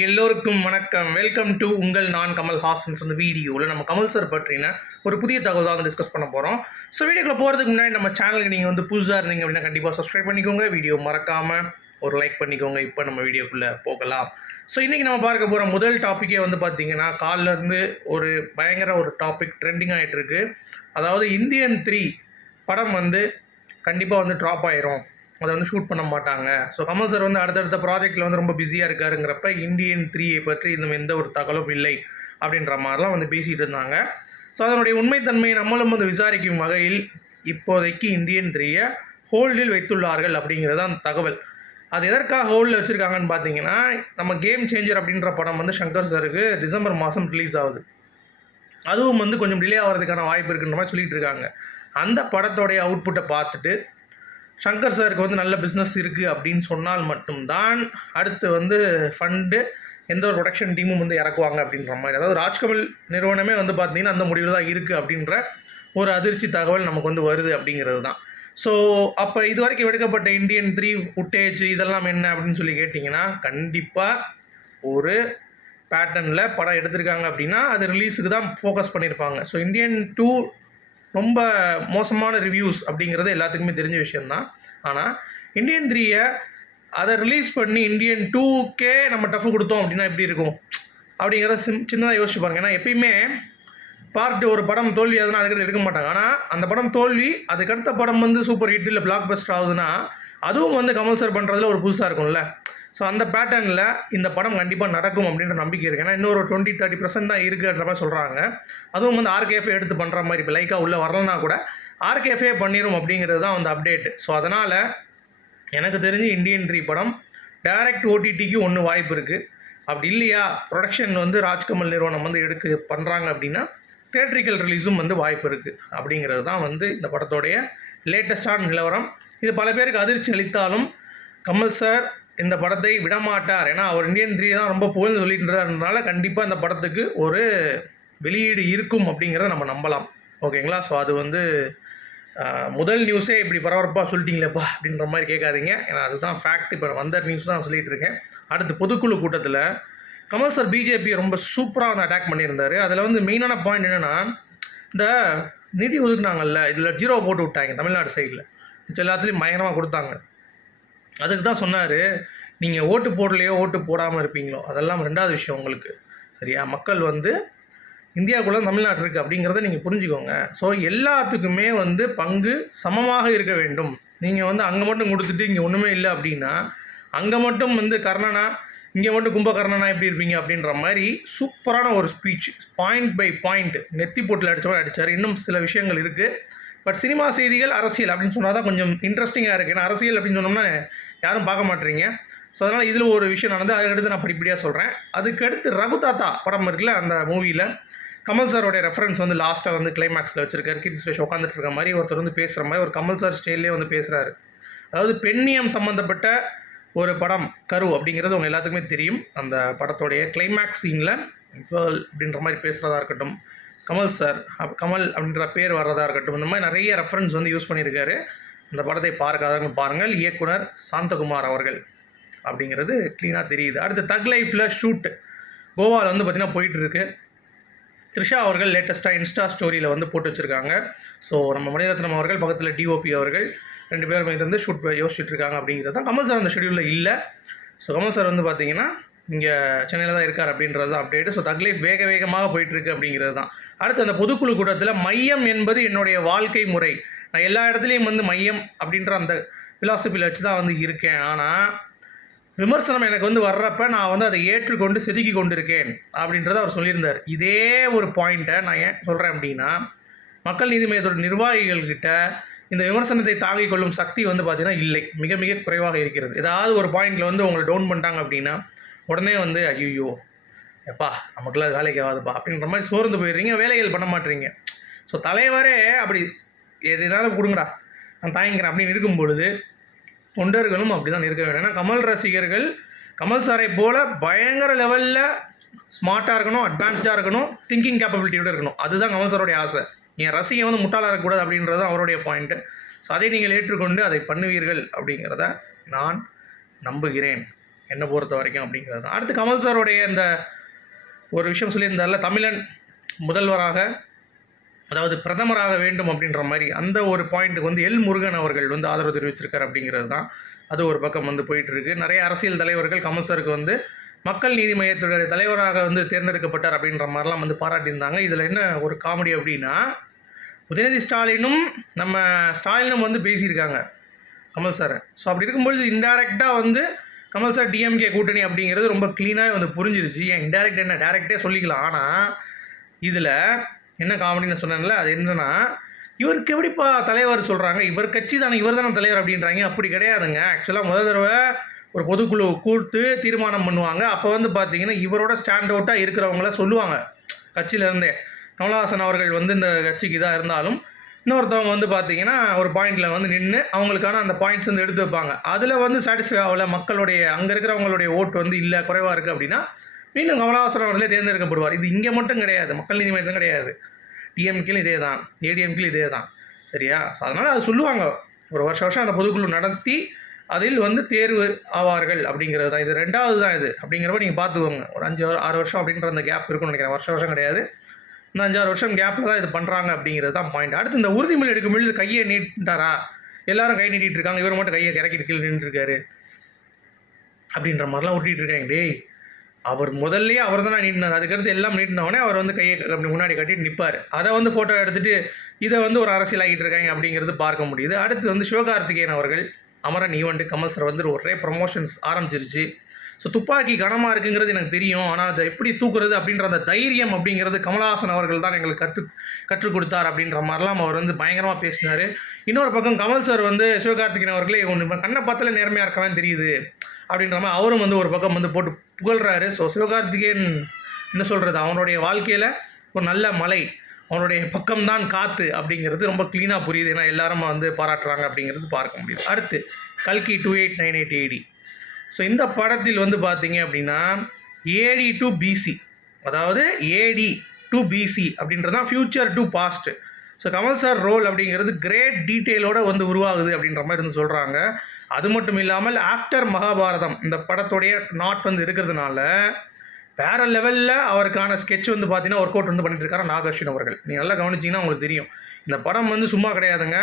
எல்லோருக்கும் வணக்கம். Welcome to உங்கள் நான் கமல் ஹாசன்ஸ். அந்த வீடியோவில் நம்ம கமல் சார் பற்றின ஒரு புதிய தகவல் தான் வந்து டிஸ்கஸ் பண்ண போகிறோம். ஸோ வீடியோக்குள்ள போகிறதுக்கு முன்னாடி நம்ம சேனலுக்கு நீங்கள் வந்து புதுசாக இருந்தீங்க அப்படின்னா கண்டிப்பாக சப்ஸ்கிரைப் பண்ணிக்கோங்க. வீடியோ மறக்காமல் ஒரு லைக் பண்ணிக்கோங்க. இப்போ நம்ம வீடியோக்குள்ளே போகலாம். ஸோ இன்றைக்கி நம்ம பார்க்க போகிற முதல் டாப்பிக்கே வந்து பார்த்திங்கன்னா காலிலேருந்து ஒரு பயங்கர ஒரு டாபிக் ட்ரெண்டிங் ஆகிட்டு இருக்கு. அதாவது இந்தியன் 3 படம் வந்து கண்டிப்பாக வந்து ட்ராப் ஆயிரும், அதை வந்து ஷூட் பண்ண மாட்டாங்க. ஸோ கமல் சார் வந்து அடுத்தடுத்த ப்ராஜெக்டில் வந்து ரொம்ப பிஸியாக இருக்காருங்கிறப்ப இந்தியன் 3 பற்றி இன்னும் எந்த ஒரு தகவலும் இல்லை அப்படின்ற மாதிரிலாம் வந்து பேசிகிட்டு இருந்தாங்க. ஸோ அதனுடைய உண்மைத்தன்மையை நம்மளும் வந்து விசாரிக்கும் வகையில் இப்போதைக்கு இந்தியன் 3 ஹோல்டில் வைத்துள்ளார்கள் அப்படிங்கிறது அந்த தகவல். அது எதற்காக ஹோல்டில் வச்சுருக்காங்கன்னு பார்த்தீங்கன்னா, நம்ம கேம் சேஞ்சர் அப்படின்ற படம் வந்து சங்கர் சாருக்கு டிசம்பர் மாதம் ரிலீஸ் ஆகுது. அதுவும் வந்து கொஞ்சம் டிலே ஆகிறதுக்கான வாய்ப்பு இருக்குன்ற மாதிரி சொல்லிட்டு இருக்காங்க. அந்த படத்தோடைய அவுட்புட்டை பார்த்துட்டு சங்கர் சாருக்கு வந்து நல்ல பிஸ்னஸ் இருக்குது அப்படின்னு சொன்னால் மட்டும்தான் அடுத்து வந்து ஃபண்டு எந்த ஒரு ப்ரொடக்ஷன் டீமும் வந்து இறக்குவாங்க அப்படின்ற மாதிரி. அதாவது ராஜ்கமல் நிறுவனமே வந்து பார்த்திங்கன்னா அந்த முடிவில் தான் இருக்குது அப்படின்ற ஒரு அதிர்ச்சி தகவல் நமக்கு வந்து வருது அப்படிங்கிறது தான். ஸோ அப்போ இது வரைக்கும் எடுக்கப்பட்ட இந்தியன் 3 ஃபுட்டேஜ் இதெல்லாம் என்ன அப்படின்னு சொல்லி கேட்டிங்கன்னா, கண்டிப்பாக ஒரு பேட்டர்னில் படம் எடுத்திருக்காங்க அப்படின்னா அது ரிலீஸுக்கு தான் ஃபோக்கஸ் பண்ணியிருப்பாங்க. ஸோ இந்தியன் 2 ரொம்ப மோசமான ரிவ்யூஸ் அப்படிங்கிறது எல்லாத்துக்குமே தெரிஞ்ச விஷயந்தான். ஆனால் இந்தியன் 3 அதை ரிலீஸ் பண்ணி இந்தியன் 2க்கே நம்ம டஃப் கொடுத்தோம் அப்படின்னா எப்படி இருக்கும் அப்படிங்கிறத சின்னதாக யோசிச்சு பாருங்க. ஏன்னா எப்பயுமே பார்ட் ஒரு படம் தோல்வி ஆகுதுன்னா அதுக்கடுத்து எடுக்க மாட்டாங்க. ஆனால் அந்த படம் தோல்வி, அதுக்கடுத்த படம் வந்து சூப்பர் ஹிட் இல்லை பிளாக் பஸ்டர் ஆகுதுன்னா அதுவும் வந்து கமல் சார் பண்ணுறதுல ஒரு புதுசாக இருக்கும்ல. ஸோ அந்த பேட்டர்னில் இந்த படம் கண்டிப்பாக நடக்கும் அப்படின்ற நம்பிக்கை இருக்குது. ஏன்னா இன்னொரு 20-30% தான் இருக்குன்ற மாதிரி சொல்கிறாங்க. அதுவும் வந்து ஆர்கேஎஃப்ஏ எடுத்து பண்ணுற மாதிரி, இப்போ லைக்காக உள்ளே வரலன்னா கூட ஆர்கேஎஃப்ஏ பண்ணிடும் அப்படிங்கிறது தான் வந்து அப்டேட். ஸோ அதனால் எனக்கு தெரிஞ்சு இந்தியன் 3 படம் டைரக்ட் ஓடிடிக்கு ஒன்று வாய்ப்பு இருக்குது. அப்படி இல்லையா ப்ரொடக்ஷன் வந்து ராஜ்கமல் நிறுவனம் வந்து பண்ணுறாங்க அப்படின்னா தியேட்ரிக்கல் ரிலீஸும் வந்து வாய்ப்பு இருக்குது அப்படிங்கிறது தான் வந்து இந்த படத்தோடைய லேட்டஸ்டான நிலவரம். இது பல பேருக்கு அதிர்ச்சி அளித்தாலும் கமல் சார் இந்த படத்தை விடமாட்டார். ஏன்னா அவர் இந்தியன் 3 தான் ரொம்ப புகழ்ந்து சொல்லிட்டுன்றதுனால கண்டிப்பாக இந்த படத்துக்கு ஒரு வெளியீடு இருக்கும் அப்படிங்கிறத நம்ம நம்பலாம். ஓகேங்களா? ஸோ அது வந்து முதல் நியூஸே இப்படி பரபரப்பாக சொல்லிட்டீங்களேப்பா அப்படின்ற மாதிரி கேட்காதீங்க. ஏன்னா அதுதான் ஃபேக்ட். இப்போ வந்த நியூஸ் தான் சொல்லிகிட்டு இருக்கேன். அடுத்து பொதுக்குழு கூட்டத்தில் கமல் சார் பிஜேபியை ரொம்ப சூப்பராக வந்து அட்டாக் பண்ணியிருந்தார். அதில் வந்து மெயினான பாயிண்ட் என்னென்னா, இந்த நிதி ஒதுக்குனாங்கல்ல, இதில் 0 போட்டு விட்டாங்க தமிழ்நாடு சைடில். மிச்சம் எல்லாத்துலேயும் பயங்கரமாக கொடுத்தாங்க. அதுக்கு தான் சொன்னார், நீங்கள் ஓட்டு போடலையோ ஓட்டு போடாமல் இருப்பீங்களோ அதெல்லாம் ரெண்டாவது விஷயம் உங்களுக்கு. சரியா? மக்கள் வந்து இந்தியாவுக்குள்ளே தமிழ்நாடு இருக்குது அப்படிங்கிறத நீங்கள் புரிஞ்சுக்கோங்க. ஸோ எல்லாத்துக்குமே வந்து பங்கு சமமாக இருக்க வேண்டும். நீங்கள் வந்து அங்கே மட்டும் கொடுத்துட்டு இங்கே ஒன்றுமே இல்லை அப்படின்னா, அங்கே மட்டும் வந்து கர்ணனா இங்கே மட்டும் கும்பகர்ணனா எப்படி இருப்பீங்க அப்படின்ற மாதிரி சூப்பரான ஒரு ஸ்பீச், பாயிண்ட் பை பாயிண்ட் நெத்தி போட்டில் அடித்தவரை அடித்தார். இன்னும் சில விஷயங்கள் இருக்குது. பட் சினிமா செய்திகள் அரசியல் அப்படின்னு சொன்னால் தான் கொஞ்சம் இன்ட்ரெஸ்டிங்காக இருக்குது. ஏன்னா அரசியல் அப்படின்னு சொன்னோம்னா யாரும் பார்க்க மாட்டீங்க. ஸோ அதனால் இதில் ஒரு விஷயம் நடந்து அதுக்கடுத்து நான் படிப்படியாக சொல்கிறேன். அதுக்கடுத்து ரகுதாத்தா படம் இருக்குல்ல, அந்த மூவியில் கமல் சாரோடைய ரெஃபரன்ஸ் வந்து லாஸ்ட்டாக வந்து கிளைமேக்ஸில் வச்சுருக்காரு. கீர்த்தி சுரேஷ் உட்காந்துட்டு இருக்க மாதிரி ஒருத்தர் வந்து பேசுகிற மாதிரி ஒரு கமல் சார் ஸ்டைல்லே வந்து பேசுகிறாரு. அதாவது பெண்ணியம் சம்மந்தப்பட்ட ஒரு படம் கரு அப்படிங்கிறது உங்கள் எல்லாத்துக்குமே தெரியும். அந்த படத்தோடைய கிளைமேக்ஸ் சீனில் கேர்ள் அப்படின்ற மாதிரி பேசுகிறதா இருக்கட்டும், கமல் சார் கமல் அப்படின்ற பேர் வர்றதா இருக்கட்டும், இந்த மாதிரி நிறைய ரெஃபரன்ஸ் வந்து யூஸ் பண்ணியிருக்காரு. அந்த படத்தை பார்க்காதவங்க பாருங்கள். இயக்குனர் சாந்தகுமார் அவர்கள் அப்படிங்கிறது க்ளீனாக தெரியுது. அடுத்து தக் லைஃப்பில் ஷூட் கோவாவில் வந்து பார்த்திங்கன்னா போயிட்டுருக்கு. த்ரிஷா அவர்கள் லேட்டஸ்ட்டாக இன்ஸ்டா ஸ்டோரியில் வந்து போட்டு வச்சுருக்காங்க. ஸோ நம்ம மணிரத்னம் அவர்கள் பக்கத்தில் டிஓபி அவர்கள் 2 பேரும் இருந்து ஷூட் யோசிச்சுட்டு இருக்காங்க அப்படிங்கிறது தான். கமல் சார் அந்த ஷெடியூலில் இல்லை. ஸோ கமல் சார் வந்து பார்த்திங்கன்னா இங்கே சென்னையில் தான் இருக்கார் அப்படின்றது தான் அப்டேட்டு. ஸோ தக் லைஃப் வேகமாக போயிட்டுருக்கு அப்படிங்கிறது தான். அடுத்து அந்த பொதுக்குழு கூட்டத்தில் மையம் என்பது என்னுடைய வாழ்க்கை முறை, நான் எல்லா இடத்துலையும் வந்து மையம் அப்படின்ற அந்த ஃபிலாசபியில் வச்சு தான் வந்து இருக்கேன். ஆனால் விமர்சனம் எனக்கு வந்து வர்றப்ப நான் வந்து அதை ஏற்றுக்கொண்டு செதுக்கி கொண்டிருக்கேன் அப்படின்றத அவர் சொல்லியிருந்தார். இதே ஒரு பாயிண்ட்டை நான் ஏன் சொல்கிறேன் அப்படின்னா, மக்கள் நீதி மையத்தோட நிர்வாகிகள்கிட்ட இந்த விமர்சனத்தை தாங்கிக் கொள்ளும் சக்தி வந்து பார்த்திங்கன்னா இல்லை, மிக மிக குறைவாக இருக்கிறது. ஏதாவது ஒரு பாயிண்டில் வந்து உங்களை டவுன் பண்ணிட்டாங்க அப்படின்னா உடனே வந்து ஐயோ எப்பா நமக்குலாம் வேலைக்கு ஆகாதுப்பா அப்படின்ற மாதிரி சோர்ந்து போயிடுறீங்க, வேலைகள் பண்ண மாட்டேறீங்க. ஸோ தலைவரே அப்படி எதுனாலும் கொடுங்கடா நான் தாங்கிக்கிறேன் அப்படின்னு இருக்கும் பொழுது தொண்டர்களும் அப்படி தான் இருக்க வேண்டும். ஏன்னா கமல் ரசிகர்கள் கமல் சாரை போல் பயங்கர லெவலில் ஸ்மார்ட்டாக இருக்கணும், அட்வான்ஸ்டாக இருக்கணும், திங்கிங் கேப்பபிலிட்டியோடு இருக்கணும். அதுதான் கமல் சாரோடைய ஆசை. என் ரசிகை வந்து முட்டாளாக இருக்கக்கூடாது அப்படின்றது அவருடைய பாயிண்ட்டு. ஸோ அதை நீங்கள் ஏற்றுக்கொண்டு அதை பண்ணுவீர்கள் அப்படிங்கிறத நான் நம்புகிறேன். என்னை பொறுத்த வரைக்கும் அப்படிங்கிறது தான். அடுத்து கமல் சாருடைய இந்த ஒரு விஷயம் சொல்லியிருந்தார்ல, தமிழன் முதல்வராக அதாவது பிரதமராக வேண்டும் அப்படின்ற மாதிரி அந்த ஒரு பாயிண்ட்டுக்கு வந்து எல் முருகன் அவர்கள் வந்து ஆதரவு தெரிவிச்சிருக்காரு அப்படிங்கிறது தான். அது ஒரு பக்கம் வந்து போயிட்டுருக்கு. நிறைய அரசியல் தலைவர்கள் கமல் சாருக்கு வந்து மக்கள் நீதி மையத்துடைய தலைவராக வந்து தேர்ந்தெடுக்கப்பட்டார் அப்படின்ற மாதிரிலாம் வந்து பாராட்டியிருந்தாங்க. இதில் என்ன ஒரு காமெடி அப்படின்னா, உதயநிதி ஸ்டாலினும் நம்ம ஸ்டாலினும் வந்து பேசியிருக்காங்க கமல் சாரை. ஸோ அப்படி இருக்கும்பொழுது இன்டெரக்டாக வந்து கமல் சார் டிஎம்கே கூட்டணி அப்படிங்கிறது ரொம்ப க்ளீனாகவே வந்து புரிஞ்சிருச்சு. ஏன் இன்டெரக்ட் என்ன டேரெக்டே சொல்லிக்கலாம். ஆனால் இதில் என்ன காமெடின்னு சொன்னேன்ல, அது என்னன்னா, இவருக்கு எப்படிப்பா தலைவர் சொல்கிறாங்க, இவர் கட்சி தானே, இவர் தானே தலைவர் அப்படின்றாங்க. அப்படி கிடையாதுங்க. ஆக்சுவலாக முதல் தடவை ஒரு பொதுக்குழு கூட்டு தீர்மானம் பண்ணுவாங்க. அப்போ வந்து பார்த்தீங்கன்னா இவரோட ஸ்டாண்ட் அவுட்டாக இருக்கிறவங்கள சொல்லுவாங்க கட்சியிலேருந்தே. கமலஹாசன் அவர்கள் வந்து இந்த கட்சிக்கு இதாக இருந்தாலும் இன்னொருத்தவங்க வந்து பார்த்தீங்கன்னா ஒரு பாயிண்டில் வந்து நின்று அவங்களுக்கான அந்த பாயிண்ட்ஸ் வந்து எடுத்து வைப்பாங்க. அதில் வந்து சாட்டிஸ்ஃபை ஆகலை, மக்களுடைய அங்கே இருக்கிறவங்களுடைய ஓட்டு வந்து இல்லை குறைவாக இருக்குது அப்படின்னா மீண்டும் கமலஹாசன் அவர்களே தேர்ந்தெடுக்கப்படுவார். இது இங்கே மட்டும் கிடையாது, மக்கள் நீதி மையத்தும் கிடையாது, டிஎம்கேலும் இதே தான், ஏடிஎம்கேலும் இதே தான். சரியா? ஸோ அதனால் அது சொல்லுவாங்க. ஒரு வருஷம் அந்த பொதுக்குழு நடத்தி அதில் வந்து தேர்வு ஆவார்கள் அப்படிங்கிறது தான். இது 2வது தான் இது அப்படிங்கிறப்ப நீங்கள் பார்த்துக்கோங்க. ஒரு 5-6 வருஷம் அப்படின்ற அந்த கேப் இருக்குன்னு நினைக்கிறேன். வருஷம் கிடையாது, இந்த 5-6 வருஷம் கேப்பில் தான் இது பண்ணுறாங்க அப்படிங்கிறது தான் பாயிண்ட். அடுத்து இந்த உறுதிமொழி எடுக்கும்போது கையை நீட்டாரா, எல்லாரும் கை நீட்டிகிட்டு இருக்காங்க, இவர் மட்டும் கையை இறக்கிட்டு கீழே நின்றுருக்காரு அப்படின்ற மாதிரிலாம் ஒட்டிகிட்டு இருக்காங்க. டேய், அவர் முதல்லையே அவர் தான் நீட்டினார், அதுக்கடுத்து எல்லாம் நீட்டினவொடனே அவர் வந்து கையை அப்படி முன்னாடி கட்டிட்டு நிற்பார். அதை வந்து ஃபோட்டோ எடுத்துகிட்டு இதை வந்து ஒரு அரசியல் ஆகிட்டு இருக்காங்க அப்படிங்கிறது பார்க்க முடியுது. அடுத்து வந்து சிவகார்த்திகேயன் அவர்கள் அமரன் ஈவெண்ட்டு கமல் சார் வந்து ஒரே ப்ரமோஷன்ஸ் ஆரம்பிச்சிருச்சு. ஸோ துப்பாக்கி கனமாக இருக்குங்கிறது எனக்கு தெரியும், ஆனால் அதை எப்படி தூக்குறது அப்படின்ற அந்த தைரியம் அப்படிங்கிறது கமலஹாசன் அவர்கள் தான் எங்களுக்கு கற்றுக் கொடுத்தார் அப்படின்ற மாதிரிலாம் அவர் வந்து பயங்கரமாக பேசினார். இன்னொரு பக்கம் கமல் சார் வந்து சிவகார்த்திகேயன் அவர்களே ஒன்று கண்ணை பார்த்தாலே நேர்மையாக இருக்கதான் தெரியுது அப்படின்ற மாதிரி அவரும் வந்து ஒரு பக்கம் வந்து போட்டு புகழ்கிறாரு. ஸோ சிவகார்த்திகேயன் என்ன சொல்கிறது, அவனுடைய வாழ்க்கையில் ஒரு நல்ல மலை, அவனுடைய பக்கம்தான் காற்று அப்படிங்கிறது ரொம்ப க்ளீனாக புரியுது. ஏன்னா எல்லாரும் வந்து பாராட்டுறாங்க அப்படிங்கிறது பார்க்க முடியுது. அடுத்து கல்கி 2898 AD. ஸோ இந்த படத்தில் வந்து பார்த்தீங்க அப்படின்னா ஏடி டு பிசி, அதாவது ஏடி டு பிசி அப்படின்றது தான் future to past. So Kamal sir role அப்படிங்கிறது கிரேட் டீட்டெயிலோடு வந்து உருவாகுது அப்படின்ற மாதிரி வந்து சொல்கிறாங்க. அது மட்டும் இல்லாமல் ஆஃப்டர் மகாபாரதம் இந்த படத்துடைய நாட் வந்து இருக்கிறதுனால வேறு லெவலில் அவருக்கான ஸ்கெட்ச் வந்து பார்த்தீங்கன்னா ஒர்க் அவுட் வந்து பண்ணிட்டு இருக்காரு நாகர்ஷன் அவர்கள். நீங்கள் நல்லா கவனிச்சிங்கன்னா உங்களுக்கு தெரியும். இந்த படம் வந்து சும்மா கிடையாதுங்க.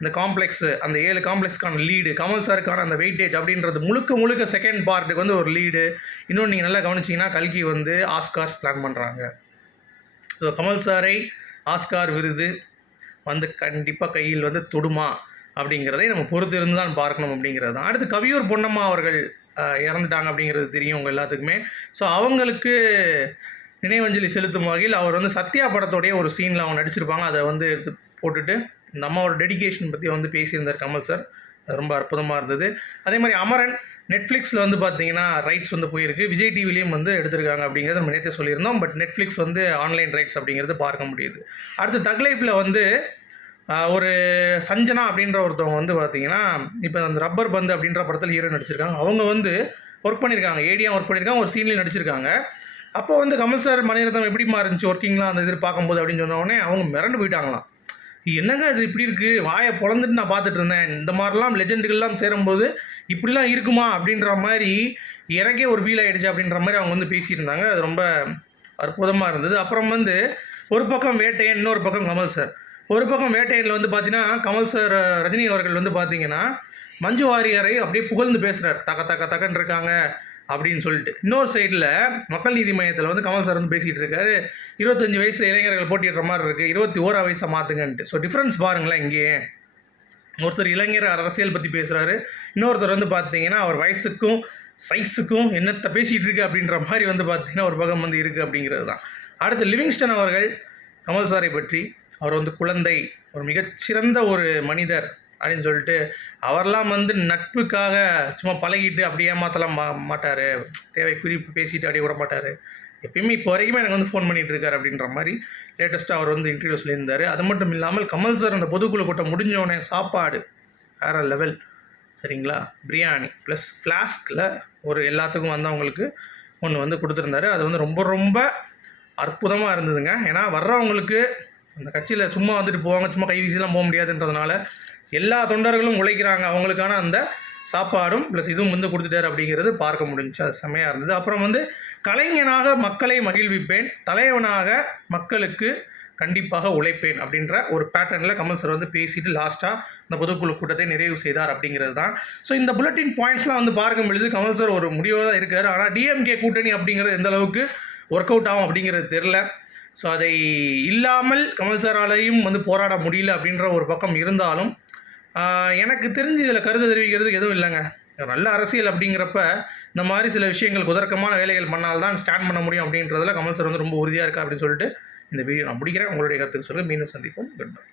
இந்த காம்ப்ளெக்ஸு, அந்த 7 காம்ப்ளெக்ஸ்க்கான லீடு, கமல் சாருக்கான அந்த வெயிட்டேஜ் அப்படின்றது முழுக்க செகண்ட் பார்ட்டுக்கு வந்து ஒரு லீடு. இன்னொன்று நீங்கள் நல்லா கவனிச்சிங்கன்னா கல்கி வந்து ஆஸ்கார்ஸ் பிளான் பண்ணுறாங்க. ஸோ கமல் சாரை ஆஸ்கார் விருது வந்து கண்டிப்பாக கையில் வந்து தொடுமா அப்படிங்கிறதை நம்ம பொறுத்து இருந்து தான் பார்க்கணும் அப்படிங்கிறது தான். அடுத்து கவியூர் பொன்னம்மா அவர்கள் இறந்துட்டாங்க அப்படிங்கிறது தெரியும் உங்கள் எல்லாத்துக்குமே. ஸோ அவங்களுக்கு நினைவஞ்சலி செலுத்தும் வகையில் அவர் வந்து சத்யா படத்தோடைய ஒரு சீனில் அவங்க நடிச்சிருப்பாங்க. அதை வந்து எடுத்து போட்டுட்டு இந்த அம்மாவோட டெடிகேஷன் பற்றி வந்து பேசியிருந்தார் கமல் சார். அது ரொம்ப அற்புதமாக இருந்தது. அதே மாதிரி அமரன் நெட்ஃப்ளிக்ஸில் வந்து பார்த்தீங்கன்னா ரைட்ஸ் வந்து போயிருக்கு, விஜய் டிவிலையும் வந்து எடுத்திருக்காங்க அப்படிங்கிறது நம்ம நேற்றே சொல்லியிருந்தோம். பட் நெட்ஃப்ளிக்ஸ் வந்து ஆன்லைன் ரைட்ஸ் அப்படிங்கிறது பார்க்க முடியுது. அடுத்து தக் லைஃப்பில் வந்து ஒரு சஞ்சனா அப்படின்ற ஒருத்தவங்க வந்து பார்த்தீங்கன்னா இப்போ அந்த ரப்பர் பந்து அப்படின்ற படத்தில் ஹீரோ நடிச்சிருக்காங்க. அவங்க வந்து ஒர்க் பண்ணியிருக்காங்க, ஏடியாக ஒர்க் பண்ணியிருக்காங்க, ஒரு சீன்லேயும் நடிச்சிருக்காங்க. அப்போ வந்து கமல் சார் மணிரத்னம் எப்படிமா இருந்துச்சு ஒர்க்கிங்லாம் அந்த இது பார்க்கும்போது அப்படின்னு சொன்னோடனே அவங்க மிரண்டு போயிட்டாங்களாம். என்னங்க இது இப்படி இருக்குது, வாயை பொழந்துட்டு நான் பார்த்துட்டு இருந்தேன், இந்த மாதிரிலாம் லெஜெண்டுகள்லாம் சேரும்போது இப்படிலாம் இருக்குமா அப்படின்ற மாதிரி எனக்கே ஒரு ஃபீல் ஆகிடுச்சு அப்படின்ற மாதிரி அவங்க வந்து பேசியிருந்தாங்க. அது ரொம்ப அற்புதமாக இருந்தது. அப்புறம் வந்து ஒரு பக்கம் வேட்டையன், இன்னொரு பக்கம் கமல் சார். ஒரு பக்கம் வேட்டையனில் வந்து பார்த்தீங்கன்னா கமல் சார் ரஜினி அவர்கள் வந்து பார்த்தீங்கன்னா மஞ்சு வாரியரை அப்படியே புகழ்ந்து பேசுகிறார், தக்கன்னு இருக்காங்க அப்படின்னு சொல்லிட்டு. இன்னொரு சைடில் மக்கள் நீதி மையத்தில் வந்து கமல் சார் வந்து பேசிகிட்டு இருக்காரு, 25 வயசு இளைஞர்கள் போட்டிடுற மாதிரி இருக்குது, 21 வயசை மாற்றுங்கன்ட்டு. ஸோ டிஃப்ரென்ஸ் பாருங்களேன். இங்கேயே ஒருத்தர் இளைஞர் அரசியல் பற்றி பேசுகிறாரு, இன்னொருத்தர் வந்து பார்த்தீங்கன்னா அவர் வயசுக்கும் சைஸுக்கும் என்னத்தை பேசிகிட்டு இருக்கு அப்படின்ற மாதிரி வந்து பார்த்தீங்கன்னா ஒரு பக்கம் வந்து இருக்குது அப்படிங்கிறது தான். அடுத்து லிவிங்ஸ்டன் அவர்கள் கமல் சாரை பற்றி, அவர் வந்து குழந்தை, ஒரு மிகச்சிறந்த ஒரு மனிதர் அப்படின்னு சொல்லிட்டு, அவரெல்லாம் வந்து நட்புக்காக சும்மா பழகிட்டு அப்படியே ஏமாற்றலாம் மாட்டார், தேவை குறிப்பு பேசிட்டு அப்படியே விட மாட்டார், எப்பயுமே இப்போ வரைக்குமே எனக்கு வந்து ஃபோன் பண்ணிகிட்டு இருக்கார் அப்படின்ற மாதிரி லேட்டஸ்ட்டாக அவர் வந்து இன்டர்வியூ சொல்லியிருந்தார். அது மட்டும் இல்லாமல் கமல் சார் அந்த பொதுக்குழு கூட்டம் முடிஞ்சோடனே சாப்பாடு வேறு லெவல், சரிங்களா, பிரியாணி ப்ளஸ் ஃப்ளாஸ்கில் ஒரு எல்லாத்துக்கும் வந்தவங்களுக்கு ஒன்று வந்து கொடுத்துருந்தாரு. அது வந்து ரொம்ப ரொம்ப அற்புதமாக இருந்ததுங்க. ஏன்னா வர்றவங்களுக்கு அந்த கட்சியில் சும்மா வந்துட்டு போவாங்க, சும்மா கை வீசிலாம் போக முடியாதுன்றதுனால எல்லா தொண்டர்களும் உழைக்கிறாங்க, அவங்களுக்கான அந்த சாப்பாடும் ப்ளஸ் இதுவும் வந்து கொடுத்துட்டார் அப்படிங்கிறது பார்க்க முடிஞ்சுச்சு. அது செம்மையாக இருந்தது. அப்புறம் வந்து கலைஞனாக மக்களை மகிழ்விப்பேன், தலைவனாக மக்களுக்கு கண்டிப்பாக உழைப்பேன் அப்படின்ற ஒரு பேட்டர்னில் கமல் சார் வந்து பேசிட்டு லாஸ்ட்டாக இந்த பொதுக்குழு கூட்டத்தை நிறைவு செய்தார் அப்படிங்கிறது தான். ஸோ இந்த புல்லட்டின் பாயிண்ட்ஸ்லாம் வந்து பார்க்கும் பொழுது கமல் சார் ஒரு முடிவோடு தான் இருக்கார். ஆனால் டிஎம்கே கூட்டணி அப்படிங்கிறது எந்த அளவுக்கு ஒர்க் அவுட் ஆகும் அப்படிங்கிறது தெரில. ஸோ அதை இல்லாமல் கமல் சாராலையும் வந்து போராட முடியல அப்படின்ற ஒரு பக்கம் இருந்தாலும் எனக்கு தெரிஞ்சு இதில் கருத்து தெரிவிக்கிறதுக்கு எதுவும் இல்லைங்க. நல்ல அரசியல் அப்படிங்கிறப்ப இந்த மாதிரி சில விஷயங்கள் குதர்க்கமான வேலைகள் பண்ணால்தான் ஸ்டாண்ட் பண்ண முடியும் அப்படின்றதுல கமல் சார் வந்து ரொம்ப உறுதியாக இருக்கா அப்படின்னு சொல்லிட்டு இந்த வீடியோ நான் முடிக்கிறேன். உங்களுடைய கருத்துக்கு சொல்லுங்கள். மீண்டும் சந்திப்போம். Good bye.